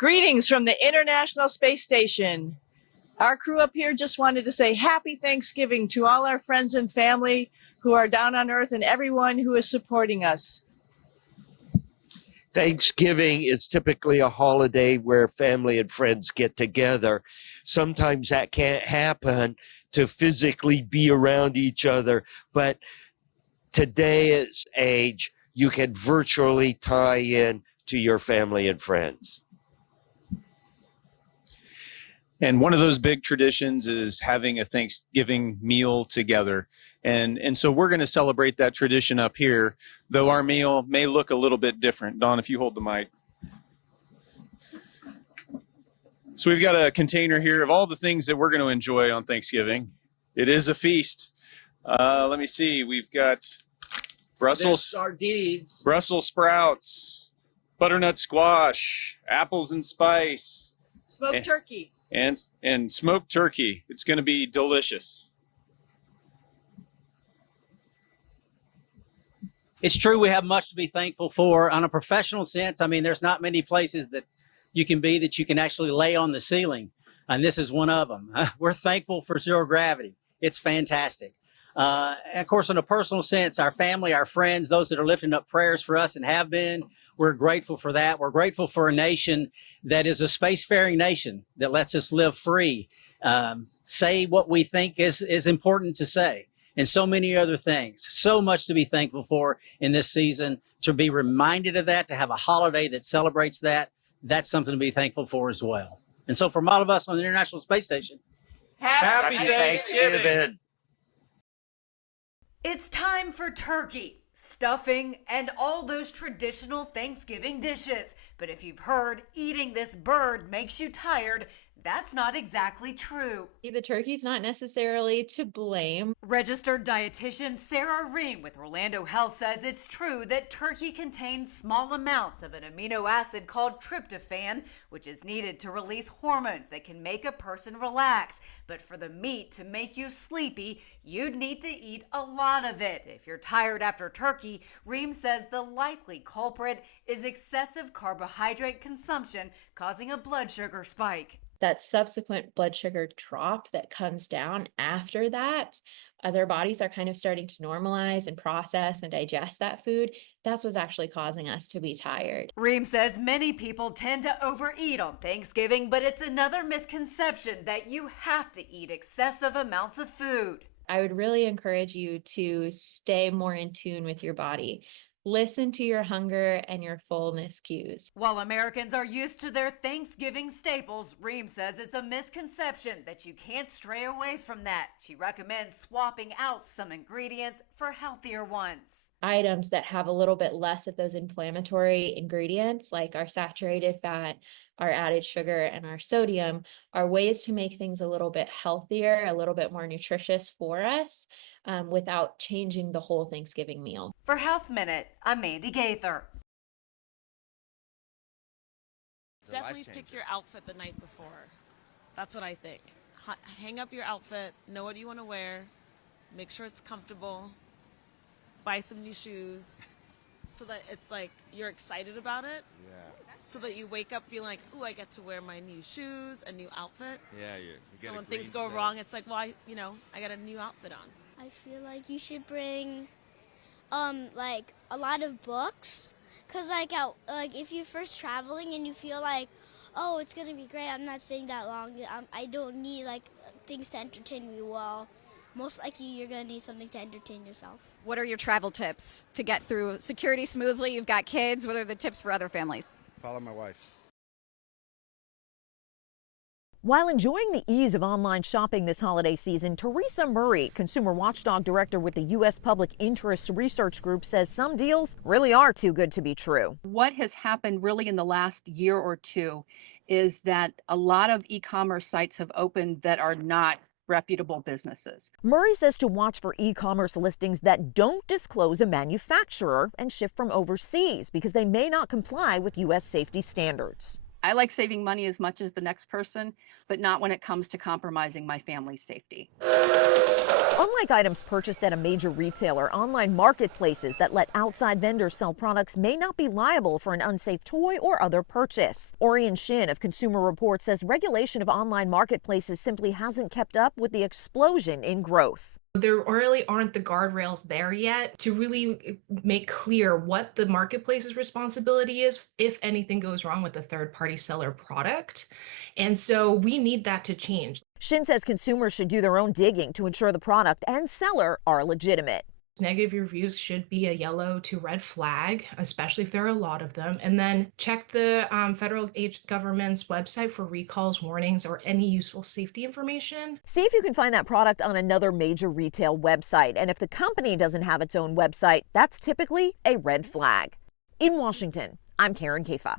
Greetings from the International Space Station. Our crew up here just wanted to say happy Thanksgiving to all our friends and family who are down on Earth and everyone who is supporting us. Thanksgiving is typically a holiday where family and friends get together. Sometimes that can't happen to physically be around each other, but today's age, you can virtually tie in to your family and friends. And one of those big traditions is having a Thanksgiving meal together. And so we're going to celebrate that tradition up here, though our meal may look a little bit different. Dawn, if you hold the mic. So we've got a container here of all the things that we're going to enjoy on Thanksgiving. It is a feast. Let me see. We've got Brussels sardines, Brussels sprouts, butternut squash, apples and spice, Smoked turkey. And smoked turkey. It's going to be delicious. It's true we have much to be thankful for. On a professional sense, I mean, there's not many places that you can be that you can actually lay on the ceiling, and this is one of them. We're thankful for zero gravity. It's fantastic. And of course, in a personal sense, our family, our friends, those that are lifting up prayers for us and have been, we're grateful for that. We're grateful for a nation that is a spacefaring nation that lets us live free, say what we think is important to say, and so many other things. So much to be thankful for in this season, to be reminded of that, to have a holiday that celebrates that, that's something to be thankful for as well. And so from all of us on the International Space Station, Happy Thanksgiving. It's time for turkey, stuffing, and all those traditional Thanksgiving dishes. But if you've heard eating this bird makes you tired, that's not exactly true. The turkey's not necessarily to blame. Registered dietitian Sarah Ream with Orlando Health says it's true that turkey contains small amounts of an amino acid called tryptophan, which is needed to release hormones that can make a person relax. But for the meat to make you sleepy, you'd need to eat a lot of it. If you're tired after turkey, Ream says the likely culprit is excessive carbohydrate consumption, causing a blood sugar spike. That subsequent blood sugar drop that comes down after that, as our bodies are kind of starting to normalize and process and digest that food, that's what's actually causing us to be tired. Ream says many people tend to overeat on Thanksgiving, but it's another misconception that you have to eat excessive amounts of food. I would really encourage you to stay more in tune with your body. Listen to your hunger and your fullness cues. While Americans are used to their Thanksgiving staples, Ream says it's a misconception that you can't stray away from that. She recommends swapping out some ingredients for healthier ones. Items that have a little bit less of those inflammatory ingredients, like our saturated fat, our added sugar, and our sodium, are ways to make things a little bit healthier, a little bit more nutritious for us, without changing the whole Thanksgiving meal. For Health Minute, I'm Mandy Gaither. Definitely pick your outfit the night before. That's what I think. Hang up your outfit, know what you want to wear, make sure it's comfortable, buy some new shoes so that it's like you're excited about it. Yeah. So that you wake up feeling like, ooh, I get to wear my new shoes, a new outfit. Yeah, you get so when things go wrong, it's like, well, I got a new outfit on. I feel like you should bring, like a lot of books, cause like if you're first traveling and you feel like, oh, it's gonna be great, I'm not staying that long, I don't need like things to entertain me well. Most likely you're gonna need something to entertain yourself. What are your travel tips to get through security smoothly? You've got kids. What are the tips for other families? Follow my wife. While enjoying the ease of online shopping this holiday season, Teresa Murray, Consumer Watchdog Director with the U.S. Public Interest Research Group, says some deals really are too good to be true. What has happened really in the last year or two is that a lot of e-commerce sites have opened that are not reputable businesses. Murray says to watch for e-commerce listings that don't disclose a manufacturer and ship from overseas because they may not comply with U.S. safety standards. I like saving money as much as the next person, but not when it comes to compromising my family's safety. Unlike items purchased at a major retailer, online marketplaces that let outside vendors sell products may not be liable for an unsafe toy or other purchase. Orion Shin of Consumer Reports says regulation of online marketplaces simply hasn't kept up with the explosion in growth. There really aren't the guardrails there yet to really make clear what the marketplace's responsibility is if anything goes wrong with a third-party seller product. And so we need that to change. Shin says consumers should do their own digging to ensure the product and seller are legitimate. Negative reviews should be a yellow to red flag, especially if there are a lot of them. And then check the federal government's website for recalls, warnings, or any useful safety information. See if you can find that product on another major retail website. And if the company doesn't have its own website, that's typically a red flag. In Washington, I'm Karen Kefa.